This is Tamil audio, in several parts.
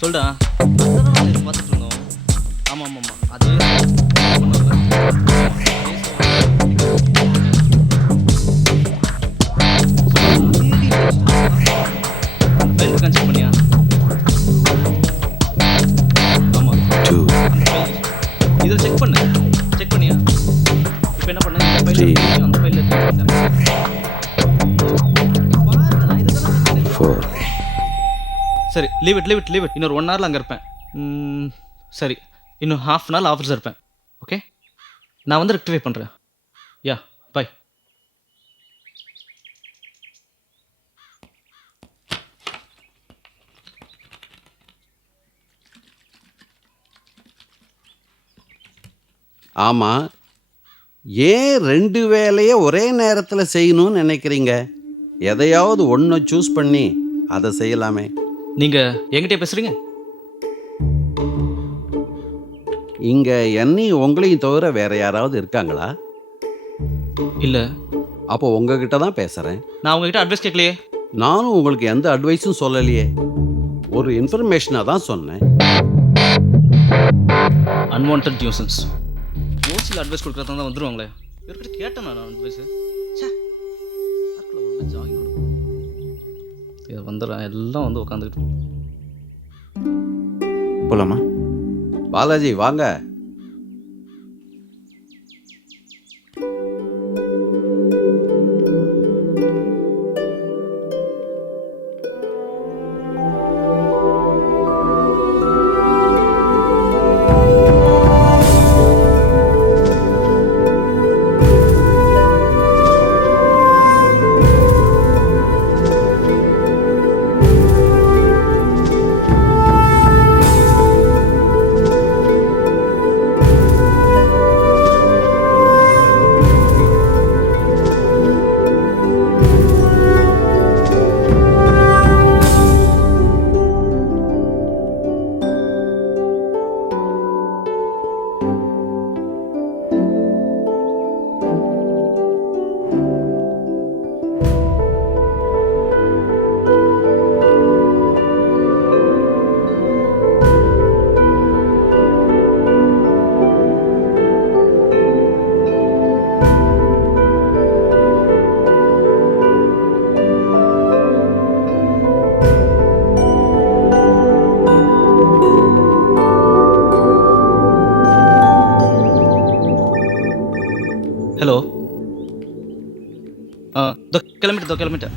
சொல்டா. அதான் இது பார்த்துட்டு இருந்தோம். ஆமாம் ஆமாம் ஆமாம் அதே பண்ணுவாங்க. ஃபைல் இருக்கான்னு செக் பண்ணியா? ஆமாம் 2, இதில் செக் பண்ணு. செக் பண்ணியா? இப்போ என்ன பண்ணு? இந்த ஃபைல் 3, அந்த ஃபைலில் இருக்கு. 4. சரி லீவ் இட். இன்னொரு 1 ஹவரில் அங்கே இருப்பேன். சரி இன்னும் ஹாஃப் அன் ஹவர் ஆஃபீஸில் இருப்பேன். ஓகே நான் வந்து ரெக்டிஃபை பண்ணுறேன். யா பை. ஆமாம், ஏன் 2 வேலையை ஒரே நேரத்தில் செய்யணும்னு நினைக்கிறீங்க? எதையாவது ஒன்று சூஸ் பண்ணி அதை செய்யலாமே. நீங்கள் என்கிட்டயே பேசுகிறீங்க? இங்கே என்னையும் உங்களையும் தவிர வேற யாராவது இருக்காங்களா? இல்லை அப்போ உங்ககிட்ட தான் பேசுகிறேன். நான் உங்ககிட்ட அட்வைஸ் கேட்கலையே. நானும் உங்களுக்கு எந்த அட்வைஸும் சொல்லலையே, ஒரு இன்ஃபர்மேஷனாக தான் சொன்னேன். Unwanted nuisance. மோஸ்ட்லி அட்வைஸ் கொடுக்குறதா தான் வந்துடுவாங்களே. இவர்கிட்ட கேட்டேன் நான் அட்வைஸு. இது வந்துடுறேன் எல்லாம் வந்து உட்காந்துக்கிட்டு. போலாமா? பாலாஜி வாங்க. ஹலோ. கிளம்பிட்டேன்.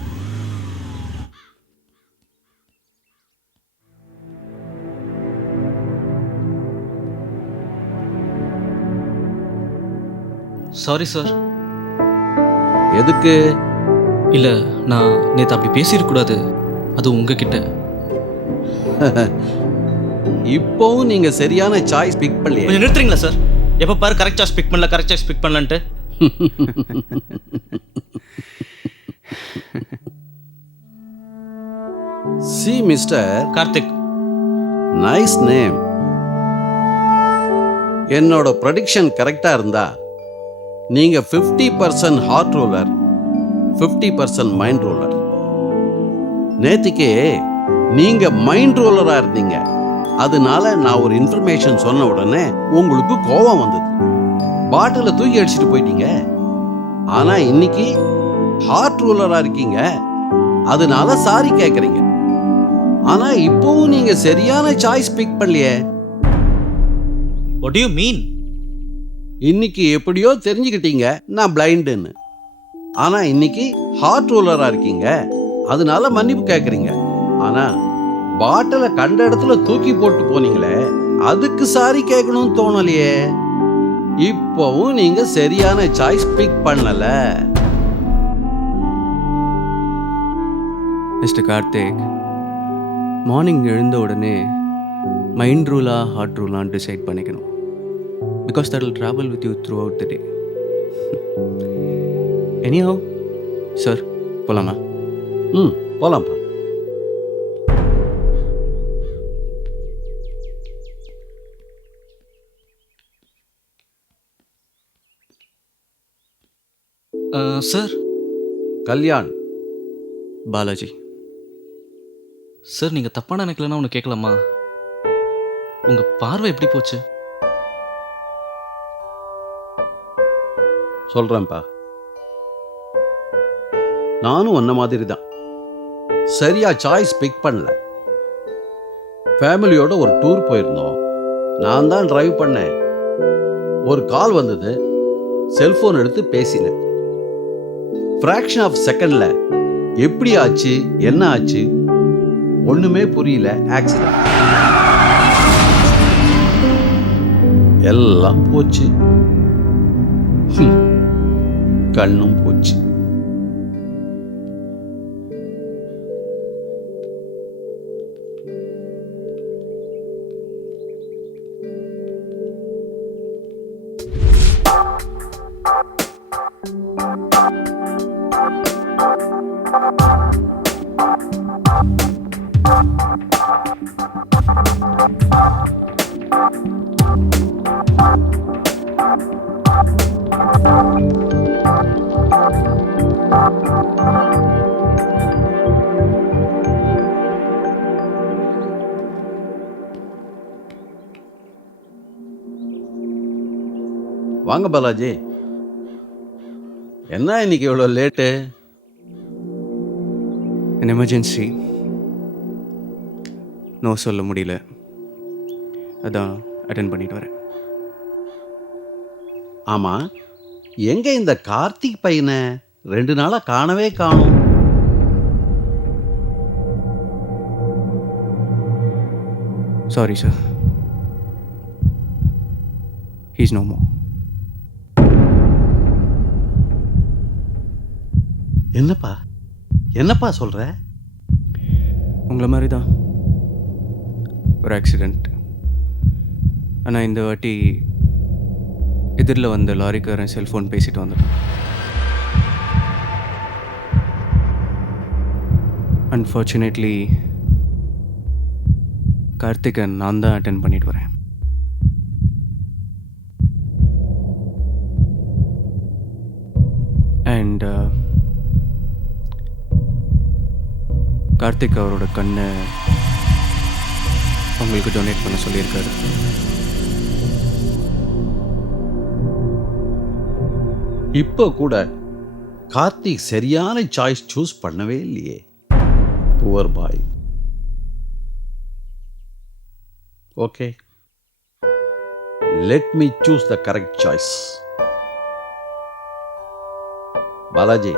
Sorry sir. எதுக்கு? இல்லை நான் நேற்று அப்படி பேசியிருக்கூடாது. அது உங்ககிட்ட. இப்போவும் நீங்கள் சரியான சாய்ஸ் பிக் பண்ணலையே. கொஞ்சம் நிறுத்துறீங்களா சார்? எப்போ பாரு கரெக்ட் சாய்ஸ் பிக் பண்ணலான்ட்டு. C mister Karthik. Nice name. என்னோட ப்ரெடிக்ஷன் கரெக்டாக இருந்தா நீங்கள் 50% ஹார்ட் ரூலர், 50% மைண்ட் ரூலர். நேத்திக்கே நீங்கள் மைண்ட் ரூலராக இருந்தீங்க. அதனால நான் ஒரு இன்ஃபர்மேஷன் சொன்ன உடனே உங்களுக்கு கோபம் வந்தது. பாட்டிலை தூக்கி அடிச்சுட்டு போயிட்டீங்க. ஆனால் இன்னைக்கு ஹார்ட் ரூலராக இருக்கீங்க. அதனால சாரி கேட்குறீங்க. ஆனால் இப்போவும் நீங்கள் சரியான சாய்ஸ் பிக் பண்ணலையே. What do you mean? இன்னைக்கு எப்படியோ தெரிஞ்சுக்கிட்டீங்க நான் பிளைண்டுன்னு. ஆனா இன்னைக்கு ஹார்ட் ரூலரா இருக்கீங்க. அதனால மன்னிப்பு கேட்குறீங்க. ஆனா பாட்டிலை கண்ட இடத்துல தூக்கி போட்டு போனீங்களே, அதுக்கு சாரி கேட்கணும்னு தோணலையே. இப்போவும் நீங்க சரியான சாய்ஸ் பிக் பண்ணல. மிஸ்டர் கார்த்திக், மார்னிங் எழுந்த உடனே மைண்ட் ரூலா ஹார்ட் ரூலான்னு டிசைட் பண்ணிக்கணும். Because that will travel with you through out the day. Anyhow sir, போலாமா? போலாம்ப்பா. சார். கல்யாண். பாலாஜி. சார் நீங்கள் தப்பான நினைக்கலன்னா ஒன்று கேட்கலாமா? உங்க பார்வை எப்படி போச்சு? சொல்கிறேன்ப்பா. நானும் உன்ன மாதிரி தான். சரியா சாய்ஸ் பிக் பண்ணல. ஃபேமிலியோட ஒரு டூர் போயிருந்தோம். நான் தான் டிரைவ் பண்ணேன். ஒரு கால் வந்தது. செல்போன் எடுத்து பேசினேன். ஃப்ராக்ஷன் ஆஃப் செகண்ட்ல எப்படி ஆச்சு, என்ன ஆச்சு ஒண்ணுமே புரியல. ஆக்சிடென்ட். எல்லாம் போச்சு. கண்ணும் போச்சு. வாங்க பாலாஜி. என்ன இன்னைக்கு இவ்வளோ லேட்டு? an emergency. நோ சொல்ல முடியல, அதான் அட்டென்ட் பண்ணிட்டு வரேன். ஆமா, எங்க இந்த கார்த்திக் பையனை 2 நாளா காணவே காணோம். Sorry sir, he's no more. என்னப்பா சொல்ற? உங்களை மாதிரி தான் ஒரு ஆக்சிடெண்ட். ஆனால் இந்த வாட்டி எதிரில் வந்த லாரிக்காரன் செல்ஃபோன் பேசிட்டு வந்துட்டான். அன்ஃபார்ச்சுனேட்லி கார்த்திகை நான் தான் அட்டென்ட் பண்ணிட்டு வரேன். அண்ட் கார்த்திக் அவரோட கண்ணை உங்களுக்கு டொனேட் பண்ண சொல்லியிருக்காரு. இப்போ கூட கார்த்திக் சரியான சாய்ஸ் சூஸ் பண்ணவே இல்லையே. Poor boy. Okay, let me choose the correct choice. Balaji,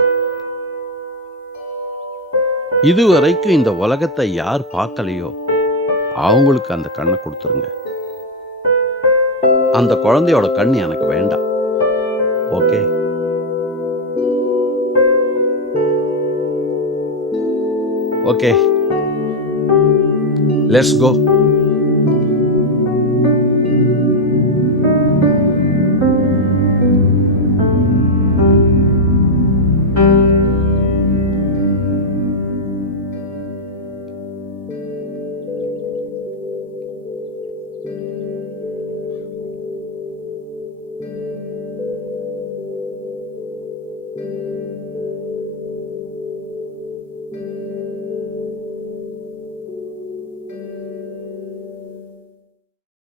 இதுவரைக்கும் இந்த உலகத்தை யார் பார்க்கலையோ அவங்களுக்கு அந்த கண்ணை கொடுத்துருங்க. அந்த குழந்தையோட கண் எனக்கு வேண்டாம். ஓகே? Okay, let's go.